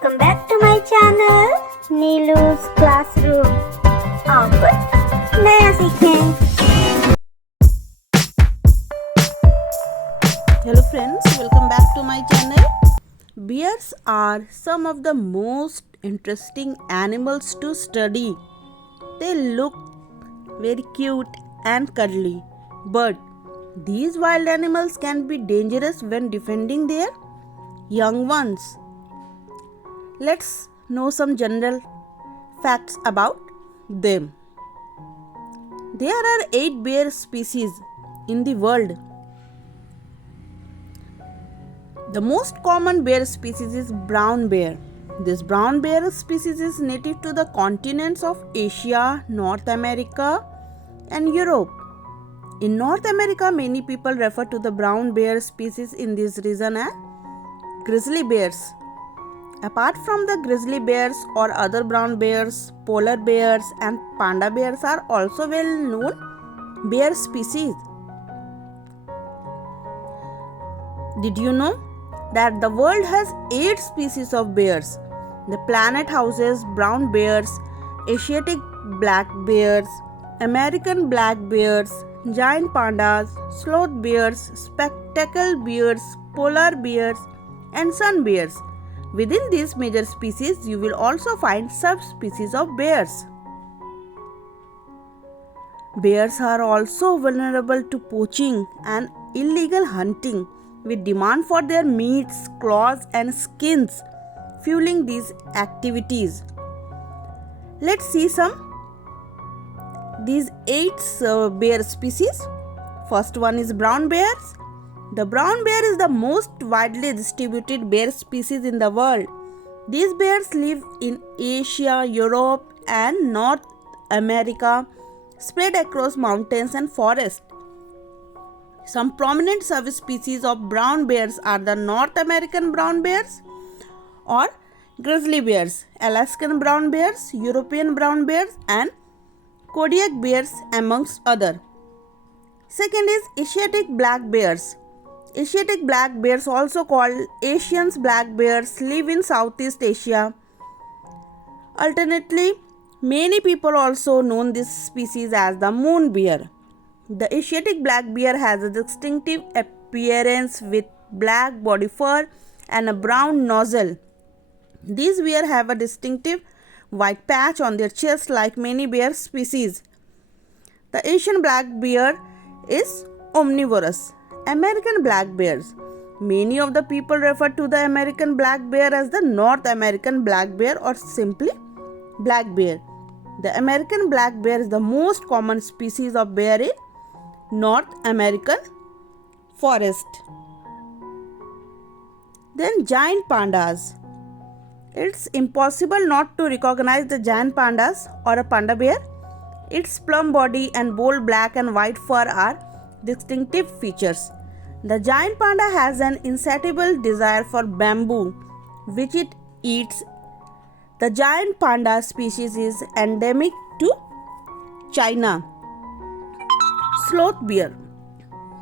welcome back to my channel नीलू's classroom। आओ कुछ नया सीखें। Hello friends, welcome back to my channel. Bears are some of the most interesting animals to study. They look very cute and cuddly, but these wild animals can be dangerous when defending their young ones. Let's know some general facts about them. There are 8 bear species in the world. The most common bear species is brown bear. This brown bear species is native to the continents of Asia, North America, and Europe. In North America, many people refer to the brown bear species in this region as grizzly bears. Apart from the grizzly bears or other brown bears, polar bears and panda bears are also well-known bear species. Did you know that the world has 8 species of bears? The planet houses brown bears, Asiatic black bears, American black bears, giant pandas, sloth bears, spectacled bears, polar bears, and sun bears. Within these major species, you will also find subspecies of bears. Bears are also vulnerable to poaching and illegal hunting, with demand for their meats, claws, and skins fueling these activities. Let's see these 8 bear species. First one is brown bears. The brown bear is the most widely distributed bear species in the world. These bears live in Asia, Europe, and North America, spread across mountains and forests. Some prominent subspecies of brown bears are the North American brown bears or grizzly bears, Alaskan brown bears, European brown bears, and Kodiak bears, amongst others. Second is Asiatic black bears. Asiatic black bears, also called Asian black bears, live in Southeast Asia. Alternately, many people also know this species as the moon bear. The Asiatic black bear has a distinctive appearance with black body fur and a brown nozzle. These bears have a distinctive white patch on their chest like many bear species. The Asian black bear is omnivorous. American black bears. Many of the people refer to the American black bear as the North American black bear or simply black bear. The American black bear is the most common species of bear in North American forest. Then giant pandas. It's impossible not to recognize the giant pandas or a panda bear. Its plump body and bold black and white fur are distinctive features. The giant panda has an insatiable desire for bamboo, which it eats. The giant panda species is endemic to China. Sloth bear.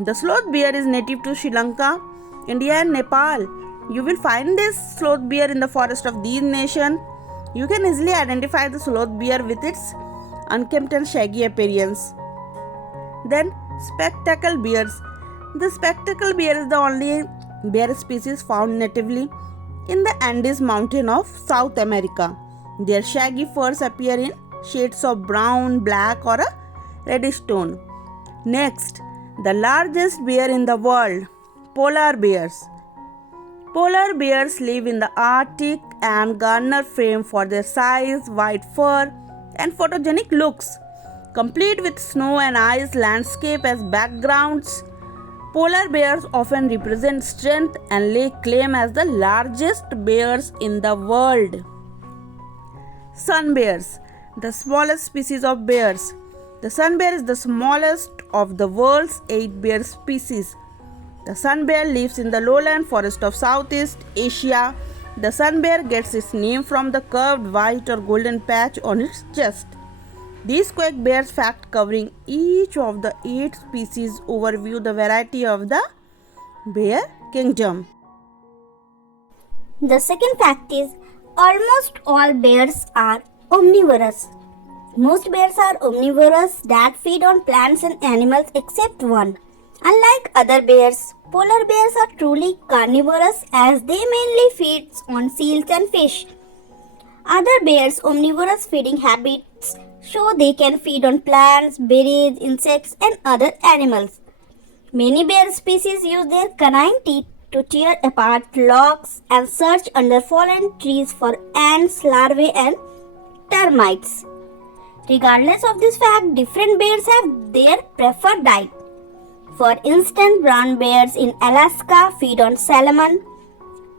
The sloth bear is native to Sri Lanka, India, and Nepal. You will find this sloth bear in the forest of these nations. You can easily identify the sloth bear with its unkempt and shaggy appearance. Then spectacled bears. The spectacled bear is the only bear species found natively in the Andes mountain of South America. Their shaggy furs appear in shades of brown, black, or a reddish tone. Next, the largest bear in the world, polar bears. Polar bears live in the Arctic and garner fame for their size, white fur, and photogenic looks. Complete with snow and ice landscape as backgrounds, polar bears often represent strength and lay claim as the largest bears in the world. Sun bears, the smallest species of bears. The sun bear is the smallest of the world's 8 bear species. The sun bear lives in the lowland forest of Southeast Asia. The sun bear gets its name from the curved white or golden patch on its chest. These quick bears fact covering each of the 8 species overview the variety of the bear kingdom. The second fact is Almost all bears are omnivorous. Most bears are omnivorous that feed on plants and animals except one. Unlike other bears, polar bears are truly carnivorous as they mainly feed on seals and fish. Other bears' omnivorous feeding habits show they can feed on plants, berries, insects, and other animals. Many bear species use their canine teeth to tear apart logs and search under fallen trees for ants, larvae, and termites. Regardless of this fact, different bears have their preferred diet. For instance, brown bears in Alaska feed on salmon.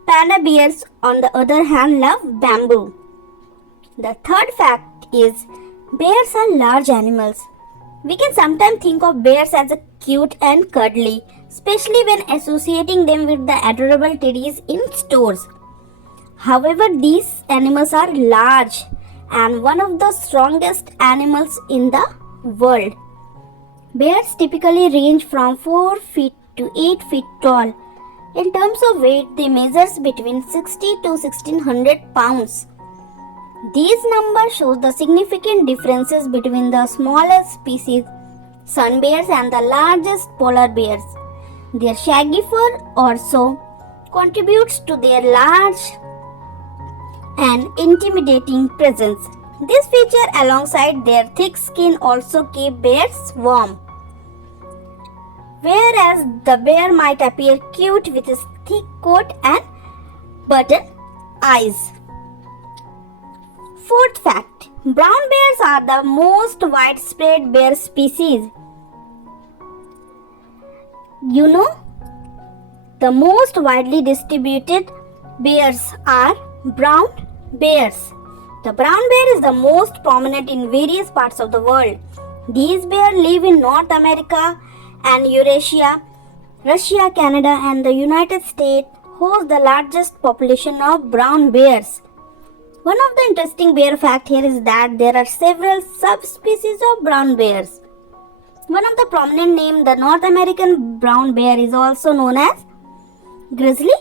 Panda bears, on the other hand, love bamboo. The third fact is bears are large animals. We can sometimes think of bears as cute and cuddly, especially when associating them with the adorable teddies in stores. However, these animals are large and one of the strongest animals in the world. Bears typically range from 4 feet to 8 feet tall. In terms of weight, they measure between 60 to 1600 pounds. These numbers show the significant differences between the smallest species, sun bears, and the largest polar bears. Their shaggy fur also contributes to their large and intimidating presence. This feature alongside their thick skin also keep bears warm. Whereas the bear might appear cute with his thick coat and button eyes. Fourth fact, brown bears are the most widespread bear species. You know, the most widely distributed bears are brown bears. The brown bear is the most prominent in various parts of the world. These bears live in North America and Eurasia. Russia, Canada, and the United States host the largest population of brown bears. One of the interesting bear facts here is that there are several subspecies of brown bears. One of the prominent names, the North American brown bear, is also known as grizzly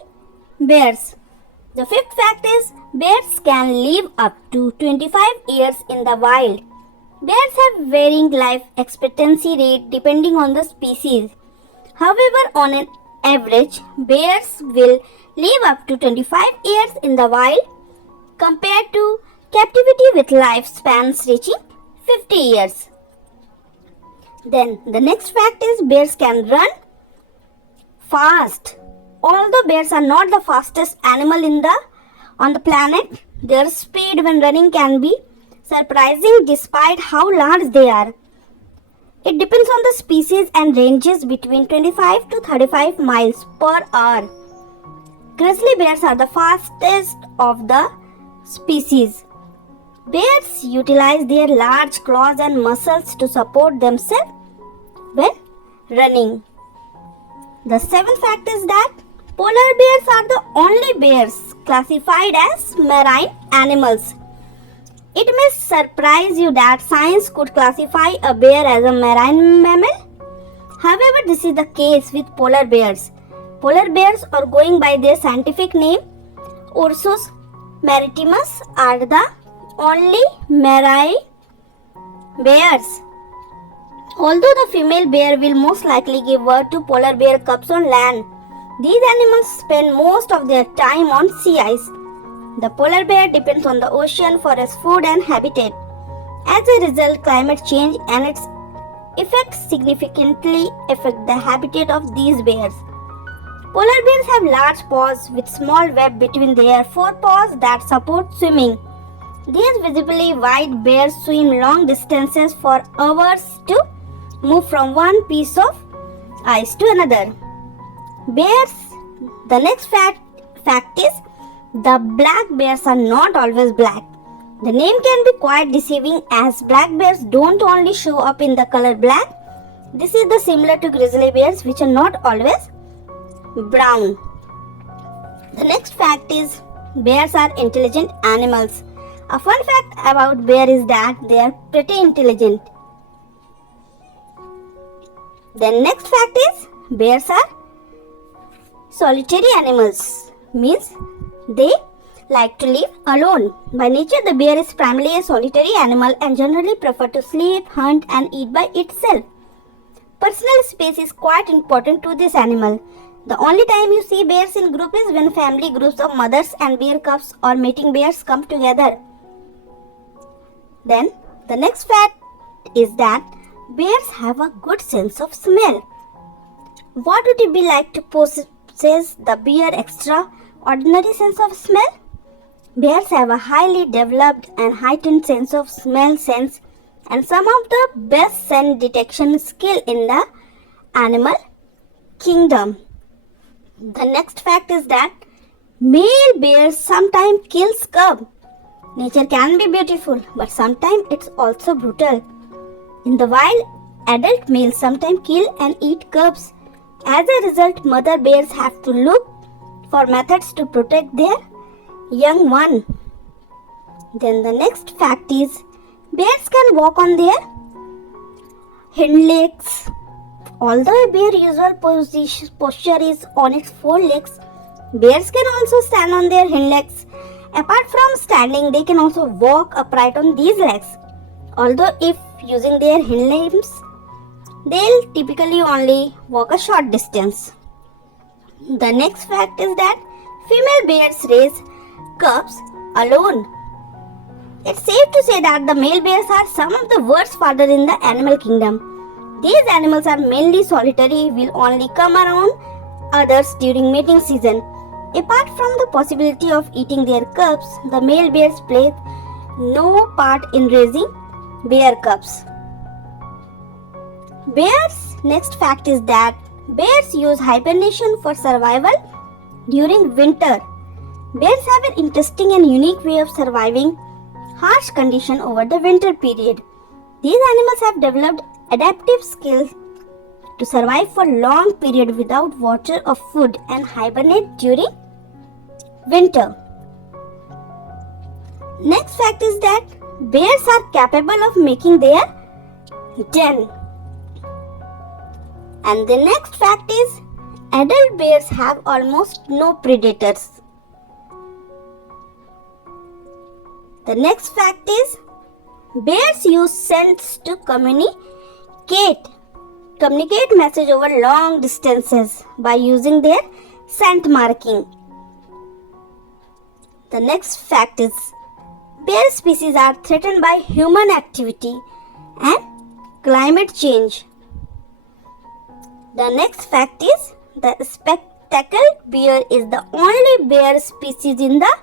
bears. The fifth fact is bears can live up to 25 years in the wild. Bears have varying life expectancy rate depending on the species. However, on an average, bears will live up to 25 years in the wild compared to captivity with lifespans reaching 50 years. Then the next fact is bears can run fast. Although bears are not the fastest animal on the planet, their speed when running can be surprising despite how large they are. It depends on the species and ranges between 25 to 35 miles per hour. Grizzly bears are the fastest of the species. Bears utilize their large claws and muscles to support themselves when running. The seventh fact is that polar bears are the only bears classified as marine animals. It may surprise you that science could classify a bear as a marine mammal. However, this is the case with polar bears. Polar bears, or going by their scientific name, Ursus maritimus, are the only marine bears. Although the female bear will most likely give birth to polar bear cubs on land, these animals spend most of their time on sea ice. The polar bear depends on the ocean for its food and habitat. As a result, climate change and its effects significantly affect the habitat of these bears. Polar bears have large paws with small web between their forepaws that support swimming. These visibly wide bears swim long distances for hours to move from one piece of ice to another. Bears. The next fact is the black bears are not always black. The name can be quite deceiving as black bears don't only show up in the color black. This is the similar to grizzly bears which are not always brown. The next fact is bears are intelligent animals. A fun fact about bear is that they are pretty intelligent. The next fact is bears are solitary animals, means they like to live alone. By nature, the bear is primarily a solitary animal and generally prefer to sleep, hunt, and eat by itself. Personal space is quite important to this animal. The only time you see bears in group is when family groups of mothers and bear cubs or mating bears come together. Then, the next fact is that bears have a good sense of smell. What would it be like to possess the bear extraordinary sense of smell? Bears have a highly developed and heightened sense of smell sense and some of the best scent detection skill in the animal kingdom. The next fact is that male bears sometimes kill cubs. Nature can be beautiful, but sometimes it's also brutal. In the wild, adult males sometimes kill and eat cubs. As a result, mother bears have to look for methods to protect their young one. Then the next fact is bears can walk on their hind legs. Although a bear's usual posture is on its forelegs, bears can also stand on their hind legs. Apart from standing, they can also walk upright on these legs. Although if using their hind limbs, they'll typically only walk a short distance. The next fact is that female bears raise cubs alone. It's safe to say that the male bears are some of the worst fathers in the animal kingdom. These animals are mainly solitary, will only come around others during mating season. Apart from the possibility of eating their cubs, the male bears play no part in raising bear cubs. Bears' next fact is that bears use hibernation for survival during winter. Bears have an interesting and unique way of surviving harsh conditions over the winter period. These animals have developed adaptive skills to survive for long period without water or food and hibernate during winter. Next fact is that bears are capable of making their den. And the next fact is adult bears have almost no predators. The next fact is bears use scents to communicate message over long distances by using their scent marking. The next fact is bear species are threatened by human activity and climate change. The next fact is the spectacled bear is the only bear species in the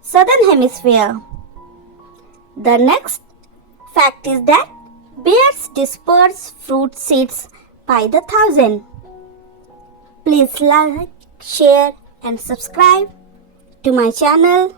southern hemisphere. The next fact is that bears disperse fruit seeds by the thousand. Please like, share and subscribe to my channel.